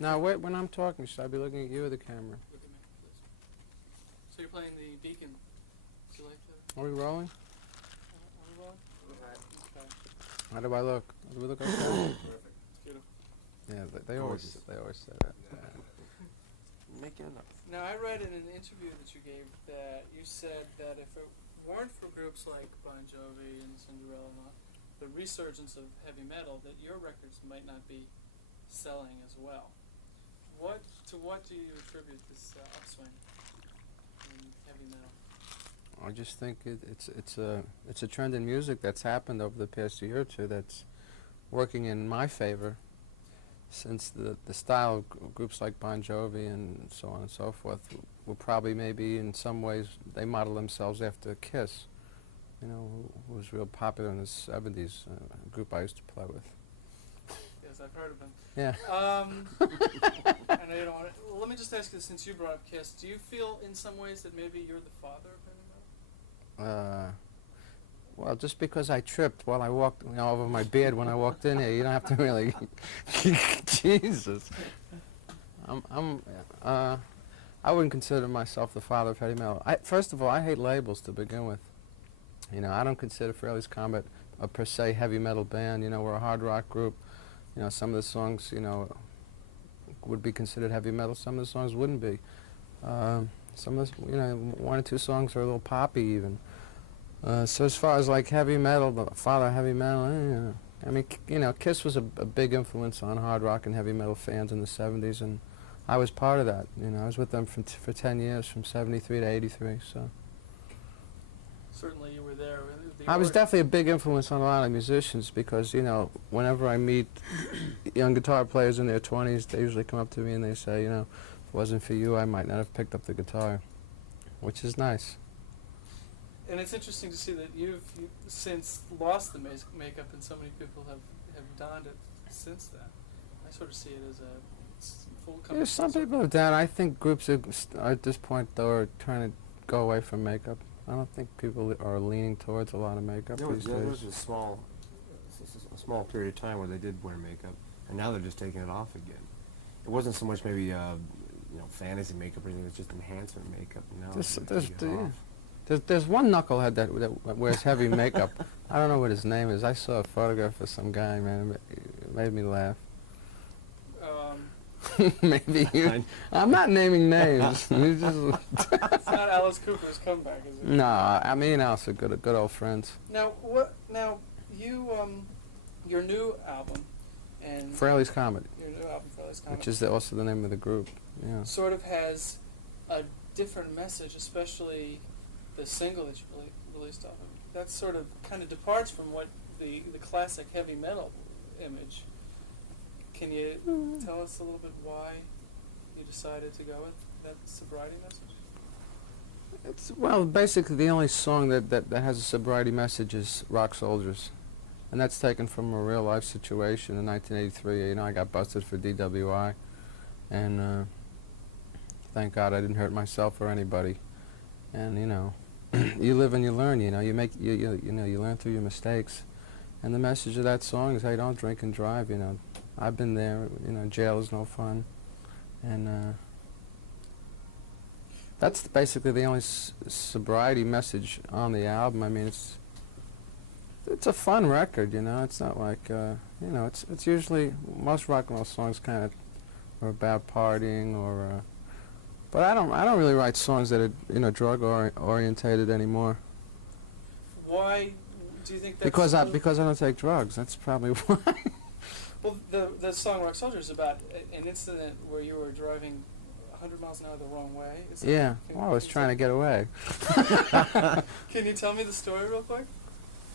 Now, wait, when I'm talking, should I be looking at you or the camera? Look at me, please. So you're playing the Beacon. Do you like that? Are we rolling? Are we rolling? Okay. How do I look? Do we look okay? Perfect. Beautiful. Yeah, they always say that. Make it enough. Now, I read in an interview that you gave that you said that if it weren't for groups like Bon Jovi and Cinderella and all, the resurgence of heavy metal, that your records might not be selling as well. To what do you attribute this upswing in heavy metal? I just think it's a trend in music that's happened over the past year or two that's working in my favor, since the style of groups like Bon Jovi and so on and so forth will probably maybe in some ways they model themselves after Kiss, you know, who was real popular in the 70s, a group I used to play with. Yes, I've heard of them. Yeah. I know you don't want to. Well, let me just ask you, since you brought up Kiss, do you feel in some ways that maybe you're the father of heavy metal? Well, just because I tripped while I walked, you know, over my beard when I walked in here, you don't have to really. Jesus. I wouldn't consider myself the father of heavy metal. First of all, I hate labels to begin with. You know, I don't consider Frehley's Comet a per se heavy metal band. You know, we're a hard rock group. You know, some of the songs, you know, would be considered heavy metal. Some of the songs wouldn't be. Some of the, you know, one or two songs are a little poppy even. So as far as like heavy metal, the father of heavy metal, I mean, you know, Kiss was a big influence on hard rock and heavy metal fans in the 70s, and I was part of that. You know, I was with them for 10 years, from 73 to 83, so. Certainly you were there. I was definitely a big influence on a lot of musicians because, you know, whenever I meet young guitar players in their 20s, they usually come up to me and they say, you know, if it wasn't for you, I might not have picked up the guitar, which is nice. And it's interesting to see that you've since lost the makeup, and so many people have donned it since then. I sort of see it as a full. Yeah, some people have done. I think groups are at this point though are trying to go away from makeup. I don't think people are leaning towards a lot of makeup these days. There was a small period of time where they did wear makeup, and now they're just taking it off again. It wasn't so much maybe you know, fantasy makeup or anything. It was just enhancement makeup. There's one knucklehead that wears heavy makeup. I don't know what his name is. I saw a photograph of some guy, man. It made me laugh. Maybe you. I'm not naming names. It's not Alice Cooper's comeback, is it? No, I mean Alice are good old friends. Now you your new album and Frehley's Comet. Your new album, Frehley's Comet, which is also the name of the group. Yeah. Sort of has a different message, especially the single that you released off of it. That sort of kind of departs from what the classic heavy metal image. Can you tell us a little bit why you decided to go with that sobriety message? Well, basically the only song that has a sobriety message is Rock Soldiers. And that's taken from a real life situation in 1983. You know, I got busted for DWI. And thank God I didn't hurt myself or anybody. And, you know, you live and you learn, you know. You learn through your mistakes. And the message of that song is, hey, don't drink and drive, you know. I've been there, you know, jail is no fun. And that's basically the only sobriety message on the album. I mean, it's a fun record, you know. It's not like, you know, it's usually, most rock and roll songs kind of are about partying or, but I don't really write songs that are, you know, drug orientated anymore. Why do you think that's because I don't take drugs. That's probably why. Well, the song Rock Soldier is about an incident where you were driving 100 miles an hour the wrong way. Yeah, well, I was trying to get away. Can you tell me the story real quick?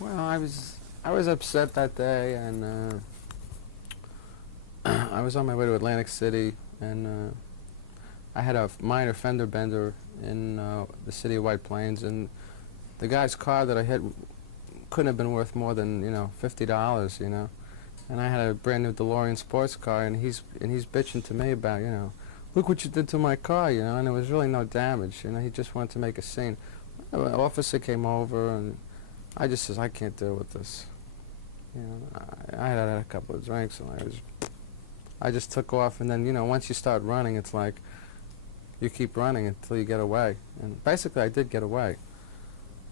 Well, I was upset that day, and I was on my way to Atlantic City, and I had a minor fender bender in the city of White Plains, and the guy's car that I hit couldn't have been worth more than, you know, $50, you know. And I had a brand new DeLorean sports car, and he's bitching to me about, you know, look what you did to my car, you know, and there was really no damage, you know. He just wanted to make a scene. An officer came over, and I just says, I can't deal with this. You know, I had a couple of drinks, and I just took off, and then, you know, once you start running, it's like you keep running until you get away. And basically, I did get away.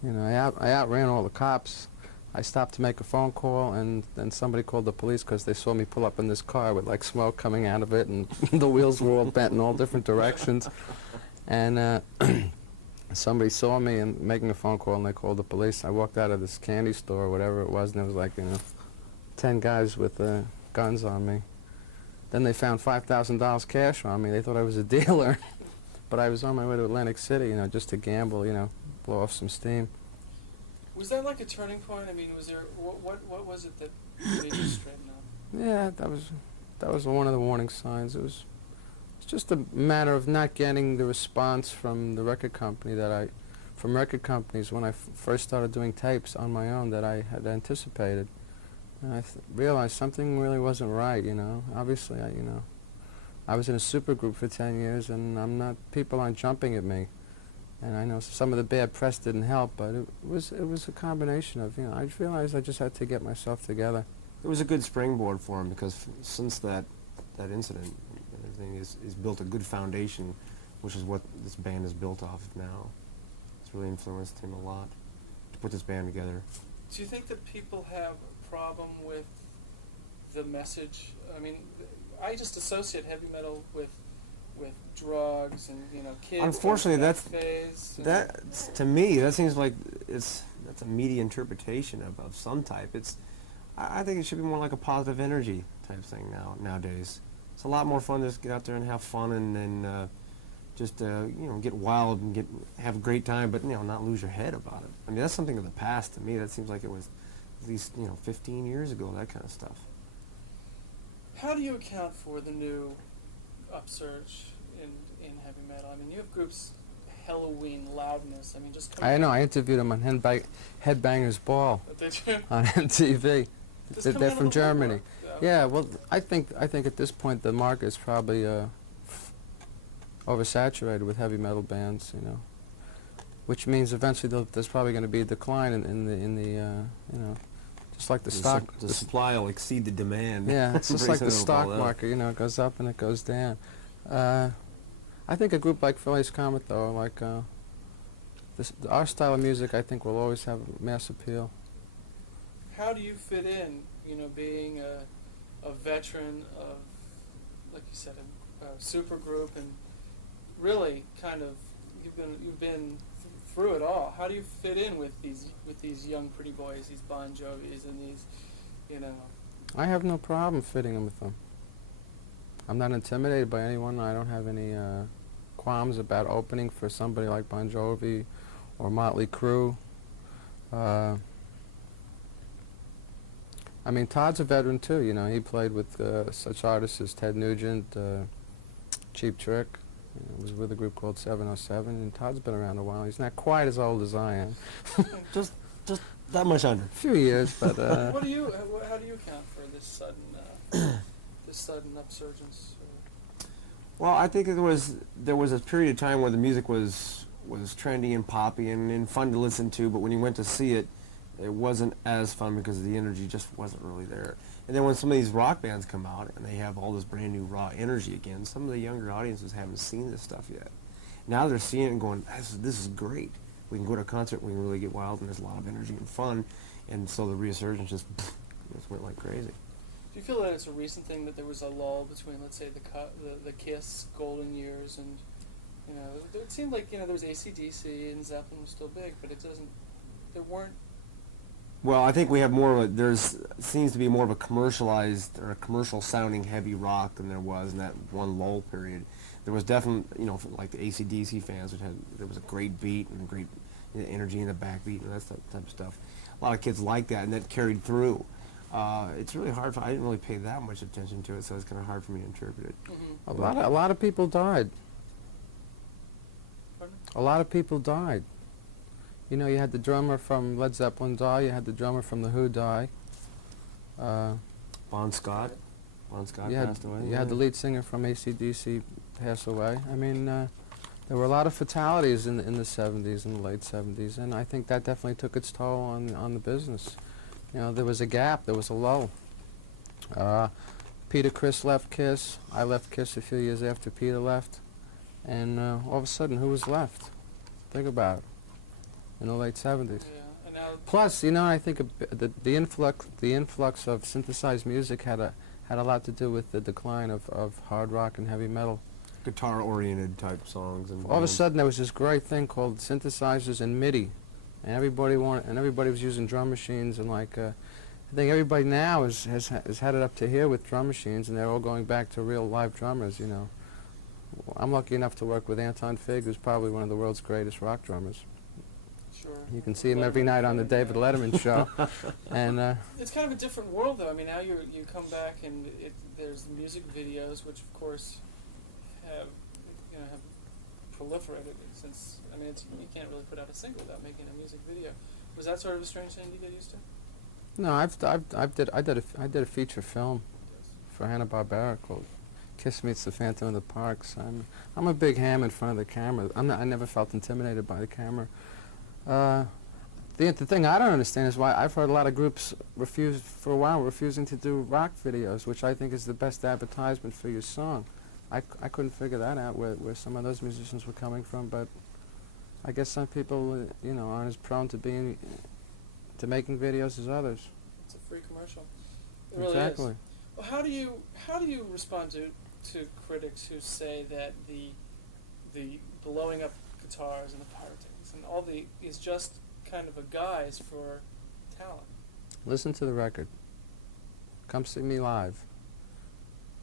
You know, I outran all the cops. I stopped to make a phone call, and then somebody called the police because they saw me pull up in this car with like smoke coming out of it, and the wheels were all bent in all different directions. And somebody saw me and making a phone call, and they called the police. I walked out of this candy store or whatever it was, and there was like, you know, 10 guys with guns on me. Then they found $5,000 cash on me. They thought I was a dealer. But I was on my way to Atlantic City, you know, just to gamble, you know, blow off some steam. Was that like a turning point? I mean, was there what was it that made you straighten up? Yeah, that was one of the warning signs. It's just a matter of not getting the response from the record company from record companies when I first started doing tapes on my own that I had anticipated. And I realized something really wasn't right, you know. Obviously, you know, I was in a super group for 10 years, and people aren't jumping at me. And I know some of the bad press didn't help, but it was a combination of, you know, I realized I just had to get myself together. It was a good springboard for him because since that incident, everything is built a good foundation, which is what this band is built off of now. It's really influenced him a lot to put this band together. Do you think that people have a problem with the message? I mean, I just associate heavy metal with drugs and, you know, kids. Unfortunately, that's to me that seems like that's a media interpretation of some type. I think it should be more like a positive energy type thing nowadays. It's a lot more fun to just get out there and have fun and just you know, get wild and have a great time, but, you know, not lose your head about it. I mean, that's something of the past to me. That seems like it was at least, you know, 15 years ago, that kind of stuff. How do you account for the new upsurge in heavy metal? I mean, you have groups, Halloween, Loudness. I mean, just come I know. I interviewed them on Headbangers Ball Did you? on MTV. Just They're coming out from of the Germany. woodwork. Yeah. Well, I think at this point the market is probably oversaturated with heavy metal bands. You know, which means eventually there's probably going to be a decline in the you know, just like the stock. The supply will exceed the demand. Yeah, it's just like the Pretty soon it'll stock blow up. market. You know, it goes up and it goes down. I think a group like Frehley's Comet, though, like our style of music, I think will always have mass appeal. How do you fit in, you know, being a veteran of, like you said, a super group, and really kind of you've been through it all. How do you fit in with these young pretty boys, these Bon Jovis, and these, you know? I have no problem fitting in with them. I'm not intimidated by anyone. I don't have any qualms about opening for somebody like Bon Jovi or Motley Crue. I mean, Todd's a veteran too. You know, he played with such artists as Ted Nugent, Cheap Trick. You know, was with a group called 707, and Todd's been around a while. He's not quite as old as I am. just that much under. A few years, but. How do you account for this sudden upsurgence? Well, I think there was a period of time where the music was trendy and poppy and fun to listen to, but when you went to see it, it wasn't as fun because the energy just wasn't really there. And then when some of these rock bands come out and they have all this brand new raw energy again, some of the younger audiences haven't seen this stuff yet. Now they're seeing it and going, this is great. We can go to a concert, we can really get wild, and there's a lot of energy and fun, and so the resurgence just went like crazy. Do you feel that it's a recent thing that there was a lull between, let's say, the Kiss golden years, and, you know, it seemed like, you know, there was AC/DC and Zeppelin was still big, but there weren't. Well, I think we have more of seems to be more of a commercialized or a commercial sounding heavy rock than there was in that one lull period. There was definitely, you know, like the AC/DC fans, there was a great beat and a great energy in the backbeat and that type of stuff. A lot of kids like that, and that carried through. It's really hard I didn't really pay that much attention to it, so it's kind of hard for me to interpret it. Mm-hmm. A lot of people died. Pardon? A lot of people died. You know, you had the drummer from Led Zeppelin die. You had the drummer from The Who die. Bon Scott passed away. You had the lead singer from AC/DC pass away. I mean, there were a lot of fatalities in the 70s and the late 70s, and I think that definitely took its toll on the business. You know, there was a gap. There was a lull. Peter Criss left Kiss. I left Kiss a few years after Peter left. And all of a sudden, who was left? Think about it. In the late 70s. Yeah, and now Plus, you know, I think the influx of synthesized music had a lot to do with the decline of hard rock and heavy metal. Guitar-oriented type songs. And All of a sudden, there was this great thing called synthesizers and MIDI, and everybody was using drum machines, and like I think everybody now has headed up to here with drum machines, and they're all going back to real live drummers. You know, I'm lucky enough to work with Anton Fig, who's probably one of the world's greatest rock drummers. sure. You can see him every night on the David Letterman show, and It's kind of a different world, though. I mean, now you come back and there's music videos, which of course have proliferated since. I mean, you can't really put out a single without making a music video. Was that sort of a strange thing you got used to? no, I did a feature film for Hanna-Barbera called Kiss Meets the Phantom of the Parks. I'm a big ham in front of the camera. I never felt intimidated by the camera. The thing I don't understand is why I've heard a lot of groups refusing to do rock videos, which I think is the best advertisement for your song. I couldn't figure that out where some of those musicians were coming from, but I guess some people aren't as prone to making videos as others. It's a free commercial. It really Exactly. is. Well, how do you respond to critics who say that the blowing up guitars and the pirating and all is just kind of a guise for talent? Listen to the record. Come see me live.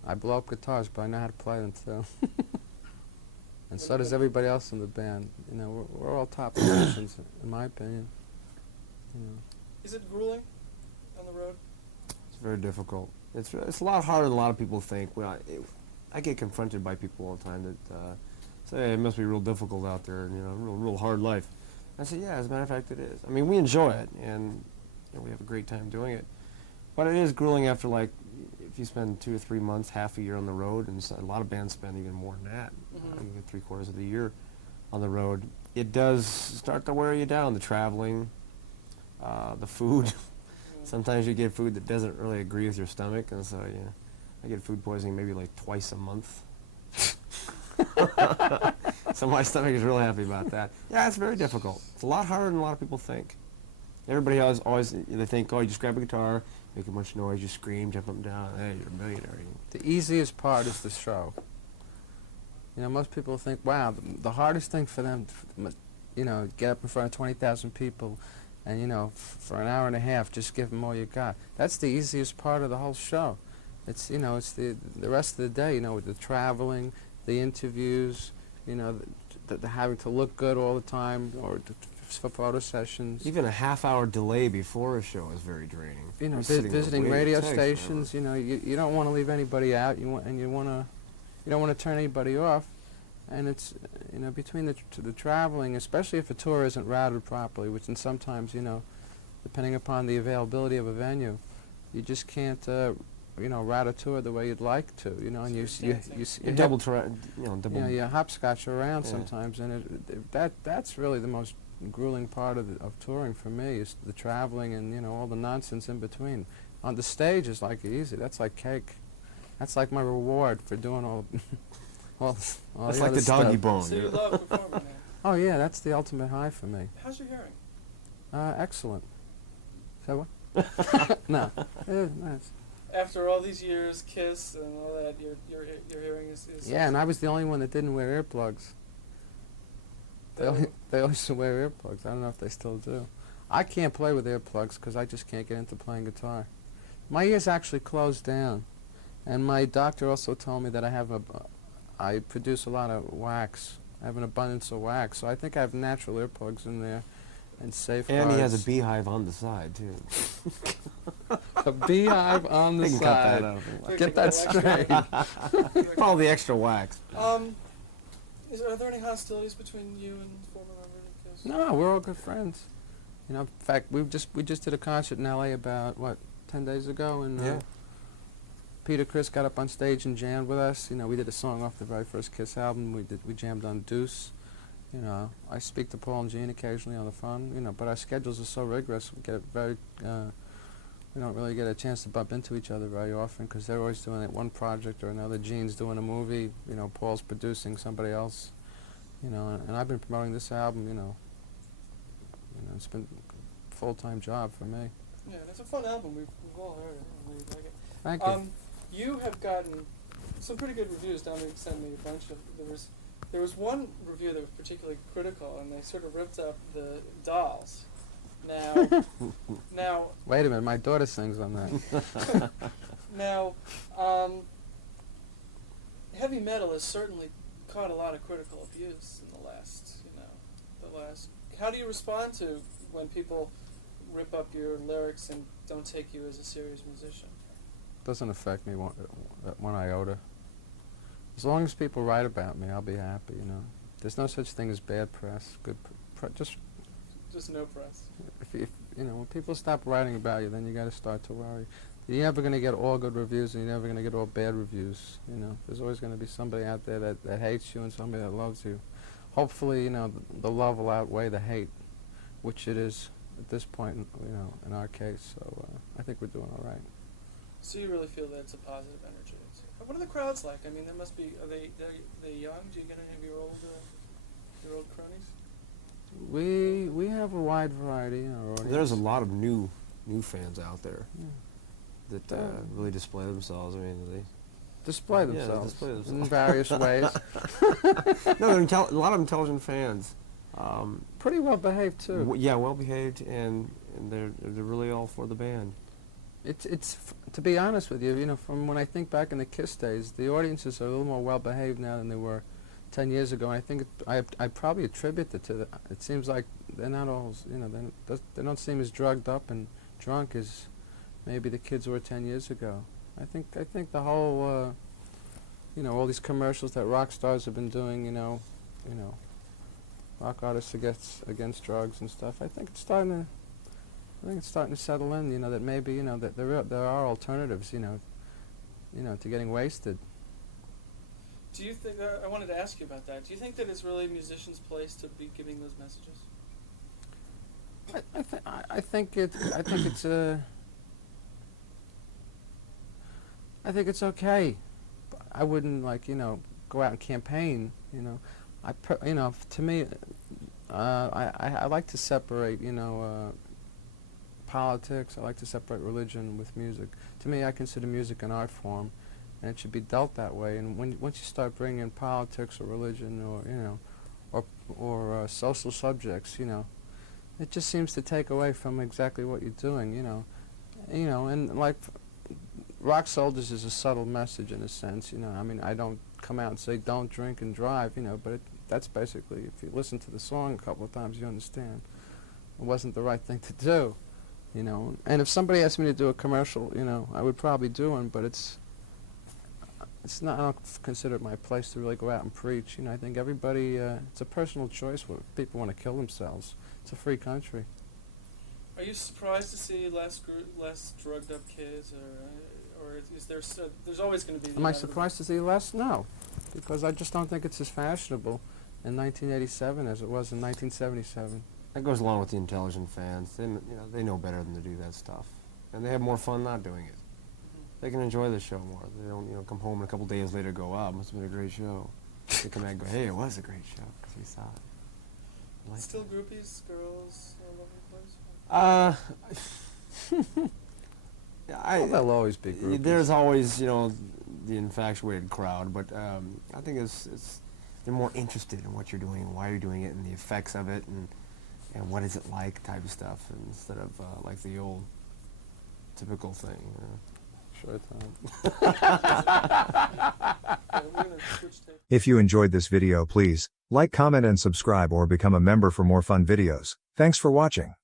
I blow up guitars, but I know how to play them too. And so does everybody else in the band. You know, we're all top musicians, in my opinion. You know. Is it grueling on the road? It's very difficult. It's a lot harder than a lot of people think. I get confronted by people all the time that say, hey, it must be real difficult out there, and real hard life. I say, yeah, as a matter of fact, it is. I mean, we enjoy it, and we have a great time doing it. But it is grueling after, like, if you spend 2 or 3 months, half a year on the road, and a lot of bands spend even more than that, even 3/4 of the year on the road. It does start to wear you down, the traveling, the food. Sometimes you get food that doesn't really agree with your stomach, and so, I get food poisoning maybe like twice a month. So my stomach is real happy about that. Yeah, it's very difficult. It's a lot harder than a lot of people think. Everybody always they think, oh, you just grab a guitar, make a bunch of noise, you scream, jump up and down, hey, you're a millionaire. The easiest part is the show. Most people think, wow, the hardest thing for them, get up in front of 20,000 people and, for an hour and a half, just give them all you got. That's the easiest part of the whole show. It's, it's the rest of the day, with the traveling, the interviews, the having to look good all the time, or for photo sessions. Even a half-hour delay before a show is very draining. Visiting radio stations, you don't want to leave anybody out, you don't want to turn anybody off, and it's between the traveling, especially if a tour isn't routed properly, which and sometimes depending upon the availability of a venue, you just can't route a tour the way you'd like to, and you double you hopscotch around sometimes, and that's really the most grueling part of touring for me, is the traveling and all the nonsense in between. On the stage is like easy. That's like cake. That's like my reward for doing all That's the like other the doggy stuff. bone. So you love performing now. Oh yeah, that's the ultimate high for me. How's your hearing? Excellent. So what? No. Nice. After all these years, Kiss and all that, your hearing is Yeah, and I was the only one that didn't wear earplugs. They all used to wear earplugs. I don't know if they still do. I can't play with earplugs because I just can't get into playing guitar. My ears actually closed down, and my doctor also told me that I produce a lot of wax. I have an abundance of wax, so I think I have natural earplugs in there and safeguards. And he has a beehive on the side, too. A beehive on the They can side. cut that out. Get that straight. All the extra wax. Are there any hostilities between you and former members of Kiss? No, we're all good friends. In fact, we just did a concert in L.A. about 10 days ago, and Yeah. Peter Criss got up on stage and jammed with us. We did a song off the very first Kiss album. We jammed on Deuce. I speak to Paul and Gene occasionally on the phone. But our schedules are so rigorous. We get very we don't really get a chance to bump into each other very often because they're always doing one project or another. Gene's doing a movie, Paul's producing somebody else, and I've been promoting this album, it's been a full-time job for me. Yeah, it's a fun album. We've all heard it. And we like it. Thank you. You have gotten some pretty good reviews. Dominic sent me a bunch of. There was one review that was particularly critical, and they sort of ripped up the Dolls. Now. Wait a minute, my daughter sings on that. Now, heavy metal has certainly caught a lot of critical abuse in the last. How do you respond to when people rip up your lyrics and don't take you as a serious musician? Doesn't affect me one iota. As long as people write about me, I'll be happy. There's no such thing as bad press. Good, just no press. If when people stop writing about you, then you got to start to worry. You're never going to get all good reviews, and you're never going to get all bad reviews. There's always going to be somebody out there that hates you and somebody that loves you. Hopefully, the love will outweigh the hate, which it is at this point, in our case. So I think we're doing all right. So you really feel that it's a positive energy. What are the crowds like? I mean, there must be. Are they young? Do you get any of your old cronies? We have a wide variety in our audience. There's a lot of new fans out there that really display themselves. I mean, they display themselves, display themselves in various ways. No, they're a lot of intelligent fans. Pretty well behaved too. Well behaved, and they're really all for the band. It's to be honest with you, from when I think back in the Kiss days, the audiences are a little more well behaved now than they were 10 years ago. And I think I probably attribute it to the. It seems like they're not all, they don't seem as drugged up and drunk as maybe the kids were 10 years ago. I think the whole, all these commercials that rock stars have been doing, rock artists against drugs and stuff. I think it's starting to settle in, that maybe, that there are alternatives, to getting wasted. Do you think, I wanted to ask you about that, do you think that it's really musicians' place to be giving those messages? I think it's okay. I wouldn't go out and campaign, to me, I like to separate, politics. I like to separate religion with music. To me, I consider music an art form, and it should be dealt that way. And once you start bringing in politics or religion or social subjects, it just seems to take away from exactly what you're doing. And like Rock Soldiers is a subtle message in a sense. I mean, I don't come out and say don't drink and drive, but that's basically, if you listen to the song a couple of times, you understand it wasn't the right thing to do. And if somebody asked me to do a commercial, I would probably do one, but it's not, I don't consider it my place to really go out and preach. I think everybody, it's a personal choice if people want to kill themselves. It's a free country. Are you surprised to see less drugged up kids, or is there, there's always going to be... Am I surprised to see less? No, because I just don't think it's as fashionable in 1987 as it was in 1977. That goes along with the intelligent fans. They know better than to do that stuff, and they have more fun not doing it. They can enjoy the show more. They don't come home and a couple days later go, "Oh, it must have been a great show." They come back and go, "Hey, it was a great show because we saw it." Like still groupies, girls, all over the place. Well, there'll always be groupies. There's always the infatuated crowd, but I think they're more interested in what you're doing and why you're doing it and the effects of it and what is it like type of stuff instead of like the old typical thing. Sure, Tom. If you enjoyed this video, please like, comment and subscribe or become a member for more fun videos. Thanks for watching.